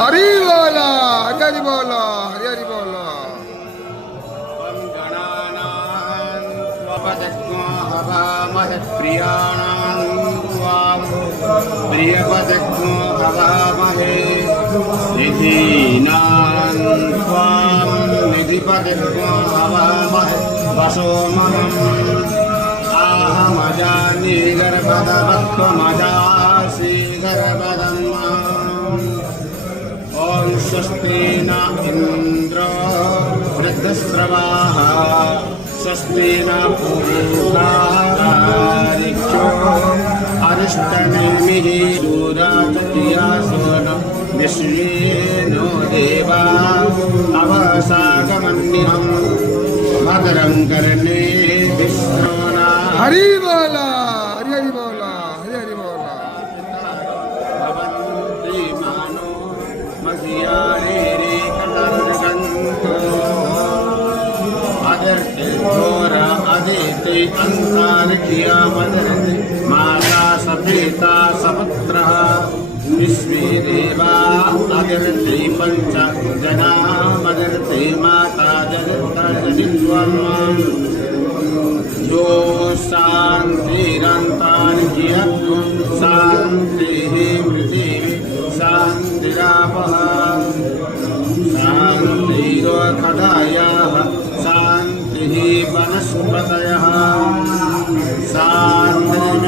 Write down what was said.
हरि बोला, हरि बोला, हरि हरि बोला। प्रियपदग्नो हवामहे निधीनान् त्वां निधिपदग्नो हवामहे वसोमहम् आहमजानि गर्भदवत्वमजासि गर्भदम् ॐ स्वस्ति न इन्द्रो वृद्धस्रवाः स्वस्ति न पूषा ऋक्षो अरिष्टनेमिः दूराचतियासो न विश्वे नो देवा अवसागमन्यहम् भद्रं कर्णे विष्णुना हरि बोला, हरि हरि बोला, हरि हरि बोला। भवन्ति मानो मह्यारे रे कतर्गन्तो अदर्ते घोरा अदिते अन्तार्क्ष्या मदर्ते माता सपेता सपुत्रः विश्वे देवा अदर्ते पञ्च जना मदर्ते माता जगत्तर्जनित्वम् जो शान्तिरन्तार्क्ष्य शान्तिः पृथिवी शान्तिरापः शान्तिरोखदायाः शान्तिः वनस्पतयः शान्तिर्विश्वे